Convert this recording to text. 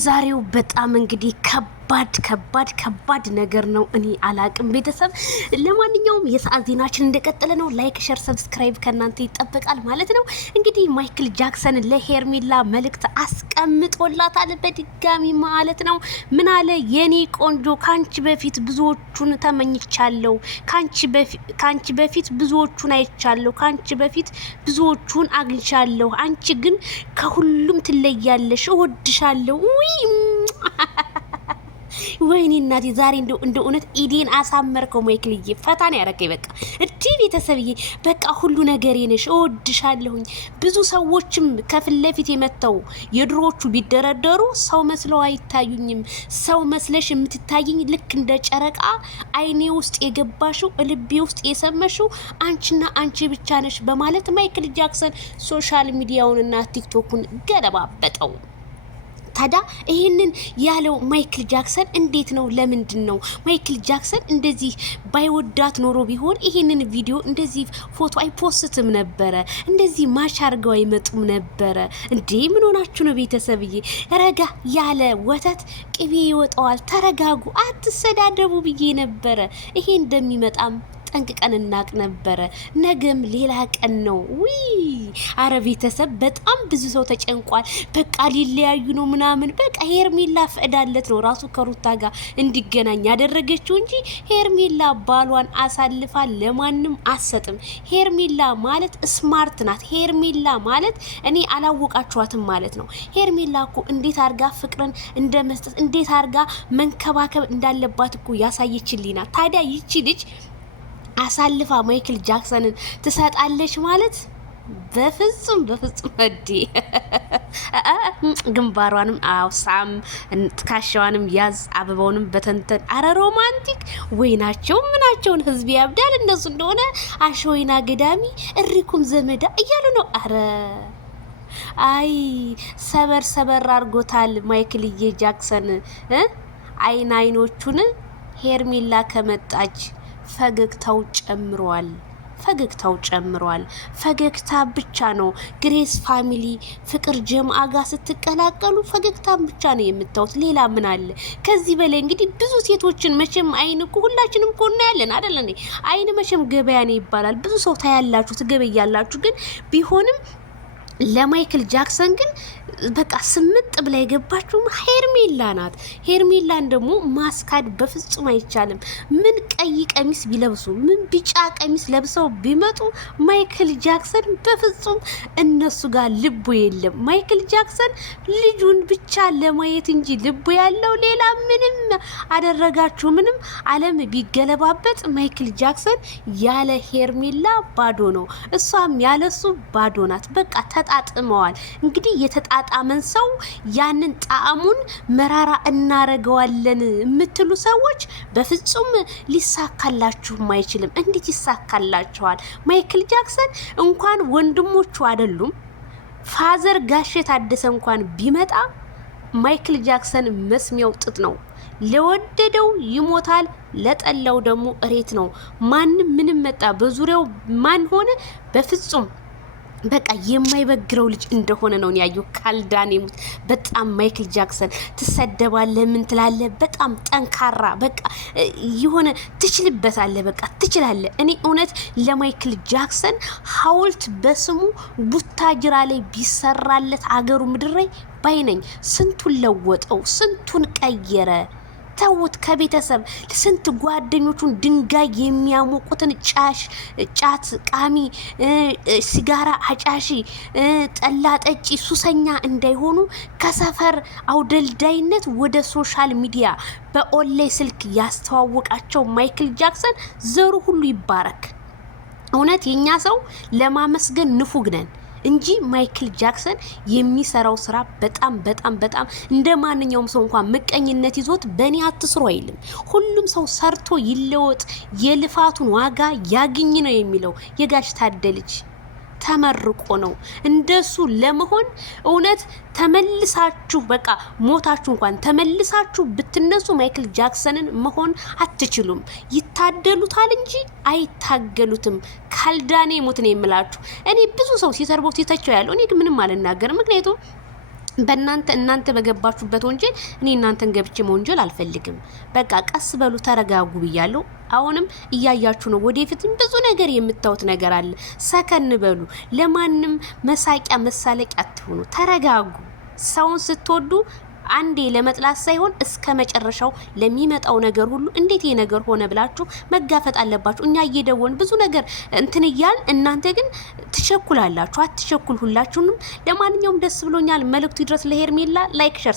የዛሬው በጣም እንግዲህ ከባድ ነገር ነው። እኔ አላቅም ቤተሰብ። ለማንኛውም የሰዓት ዜናችን እንደቀጠለ ነው። ላይክ፣ ሼር፣ ሰብስክራይብ ከናንተ ይጠበቃል ማለት ነው። እንግዲህ ማይክል ጃክሰን ለሄርሜላ መልእክት አስቀምጦላታል በድጋሚ ማለት ነው። ምን አለ? የኔ ቆንጆ ካንቺ በፊት ብዙዎቹን ተመኝቻለሁ፣ ካንቺ በፊት ብዙዎቹን አይቻለሁ፣ ካንቺ በፊት ብዙዎቹን አግኝቻለሁ። አንቺ ግን ከሁሉም ትለያለሽ። እወድሻለሁ። ወይኔ እናቴ ዛሬ እንደ እውነት ኢዴን አሳመርከው ማይክልዬ። ፈታን ያረከኝ በቃ እዲ ቤተሰብዬ በቃ ሁሉ ነገሬ ነሽ፣ እወድሻለሁኝ። ብዙ ሰዎችም ከፊት ለፊት የመተው የድሮቹ ቢደረደሩ ሰው መስለው አይታዩኝም። ሰው መስለሽ የምትታይኝ ልክ እንደ ጨረቃ አይኔ ውስጥ የገባሽው ልቤ ውስጥ የሰመሽው አንቺና አንቺ ብቻ ነሽ በማለት ማይክል ጃክሰን ሶሻል ሚዲያውንና ቲክቶኩን ገለባበጠው። ታዲያ ይሄንን ያለው ማይክል ጃክሰን እንዴት ነው? ለምንድን ነው ማይክል ጃክሰን እንደዚህ ባይወዳት ኖሮ ቢሆን ይሄንን ቪዲዮ እንደዚህ ፎቶ አይፖስትም ነበረ? እንደዚህ ማች አድርገው አይመጡም ነበረ እንዴ? ምን ሆናችሁ ነው ቤተሰብዬ? ረጋ ያለ ወተት ቅቤ ይወጣዋል። ተረጋጉ፣ አትሰዳደቡ ብዬ ነበረ። ይሄ እንደሚመጣም ጠንቅቀን እናቅ ነበረ። ነገም ሌላ ቀን ነው። አረ ቤተሰብ በጣም ብዙ ሰው ተጨንቋል። በቃ ሊለያዩ ነው ምናምን። በቃ ሄርሜላ ፈቅዳለት ነው ራሱ ከሩታ ጋር እንዲገናኝ ያደረገችው እንጂ ሄርሜላ ባሏን አሳልፋ ለማንም አሰጥም። ሄርሜላ ማለት ስማርት ናት። ሄርሜላ ማለት እኔ አላወቃችኋትም ማለት ነው። ሄርሜላ እኮ እንዴት አርጋ ፍቅርን እንደመስጠት እንዴት አርጋ መንከባከብ እንዳለባት እኮ ያሳየችልኝ ናት። ታዲያ ይቺ ልጅ አሳልፋ ማይክል ጃክሰንን ትሰጣለች ማለት በፍጹም ወዲ ግንባሯንም አውሳም ትካሻዋንም ያዝ አበባውንም በተንተን። አረ ሮማንቲክ ወይናቸው ምናቸውን ህዝብ ያብዳል። እነሱ እንደሆነ አሸወይና ገዳሚ እሪኩም ዘመዳ እያሉ ነው። አረ አይ ሰበር አርጎታል ማይክልዬ ጃክሰን። አይኖቹን ሄርሜላ ከመጣች ፈገግታው ጨምሯል። ፈገግታ ብቻ ነው። ግሬስ ፋሚሊ ፍቅር ጀምአ ጋር ስትቀላቀሉ ፈገግታም ብቻ ነው የምታዩት። ሌላ ምን አለ ከዚህ በላይ? እንግዲህ ብዙ ሴቶችን መቼም አይን እኮ ሁላችንም እኮ እናያለን አይደል እንዴ? አይን መቼም ገበያ ነው ይባላል። ብዙ ሰው ታያላችሁ፣ ትገበያላችሁ። ግን ቢሆንም ለማይክል ጃክሰን ግን በቃ ስምጥ ብላ የገባችው ሄርሜላ ናት። ሄርሜላን ደግሞ ማስካድ በፍጹም አይቻልም። ምን ቀይ ቀሚስ ቢለብሱ ምን ቢጫ ቀሚስ ለብሰው ቢመጡ ማይክል ጃክሰን በፍጹም እነሱ ጋር ልቡ የለም። ማይክል ጃክሰን ልጁን ብቻ ለማየት እንጂ ልቡ ያለው ሌላ ምንም አደረጋችሁ ምንም ዓለም ቢገለባበጥ ማይክል ጃክሰን ያለ ሄርሜላ ባዶ ነው። እሷም ያለሱ ባዶ ናት። በቃ ተጣጥመዋል። እንግዲህ የተጣጣመን ሰው ያንን ጣዕሙን መራራ እናረገዋለን የምትሉ ሰዎች በፍጹም ሊሳካላችሁም አይችልም። እንዴት ይሳካላችኋል? ማይክል ጃክሰን እንኳን ወንድሞቹ አይደሉም ፋዘር ጋሼ ታደሰ እንኳን ቢመጣ ማይክል ጃክሰን መስሚያው ጥጥ ነው። ለወደደው ይሞታል፣ ለጠላው ደግሞ እሬት ነው። ማንም ምንም መጣ በዙሪያው ማን ሆነ በፍጹም በቃ የማይበግረው ልጅ እንደሆነ ነው ያየው። ካልዳኔ ሙት በጣም ማይክል ጃክሰን ትሰደባለህ፣ ምን ትላለህ? በጣም ጠንካራ በቃ የሆነ ትችልበታለህ። በቃ ትችላለህ። እኔ እውነት ለማይክል ጃክሰን ሐውልት በስሙ ቡታጅራ ላይ ቢሰራለት አገሩ ምድር ላይ ባይነኝ። ስንቱን ለወጠው፣ ስንቱን ቀየረ። ተውት። ከቤተሰብ ስንት ጓደኞቹን ድንጋይ የሚያሞቁትን ጫት ቃሚ፣ ሲጋራ አጫሺ፣ ጠላ ጠጪ፣ ሱሰኛ እንዳይሆኑ ከሰፈር አውደልዳይነት ወደ ሶሻል ሚዲያ በኦንላይን ስልክ ያስተዋወቃቸው ማይክል ጃክሰን ዘሩ ሁሉ ይባረክ። እውነት የኛ ሰው ለማመስገን ንፉግ ነን እንጂ ማይክል ጃክሰን የሚሰራው ስራ በጣም እንደ ማንኛውም ሰው እንኳን ምቀኝነት ይዞት በእኔ አትስሩ አይልም። ሁሉም ሰው ሰርቶ ይለወጥ፣ የልፋቱን ዋጋ ያግኝ ነው የሚለው የጋሽ ታደልጅ ተመርቆ ነው። እንደሱ ለመሆን እውነት ተመልሳችሁ በቃ ሞታችሁ እንኳን ተመልሳችሁ ብትነሱ ማይክል ጃክሰንን መሆን አትችሉም። ይታደሉታል እንጂ አይታገሉትም። ካልዳኔ ሞት ነው የምላችሁ። እኔ ብዙ ሰው ሲሰርበው ሲተቸው ያለው እኔ ግን ምንም አልናገርም። ምክንያቱም እናንተ በገባችሁበት ወንጀል እኔ እናንተን ገብቼ ወንጀል አልፈልግም። በቃ ቀስ በሉ ተረጋጉ ብያለሁ። አሁንም እያያችሁ ነው። ወደፊትም ብዙ ነገር የምታዩት ነገር አለ። ሰከን በሉ። ለማንም መሳቂያ መሳለቂያ አትሆኑ። ተረጋጉ። ሰውን ስትወዱ አንዴ ለመጥላት ሳይሆን እስከ መጨረሻው ለሚመጣው ነገር ሁሉ እንዴት ይሄ ነገር ሆነ ብላችሁ መጋፈጥ አለባችሁ። እኛ እየደወልን ብዙ ነገር እንትን እያልን እናንተ ግን ትቸኩላላችሁ። አትቸኩል ሁላችሁንም። ለማንኛውም ደስ ብሎኛል። መልእክቱ ይድረስ ለሄርሜላ። ላይክ ሸር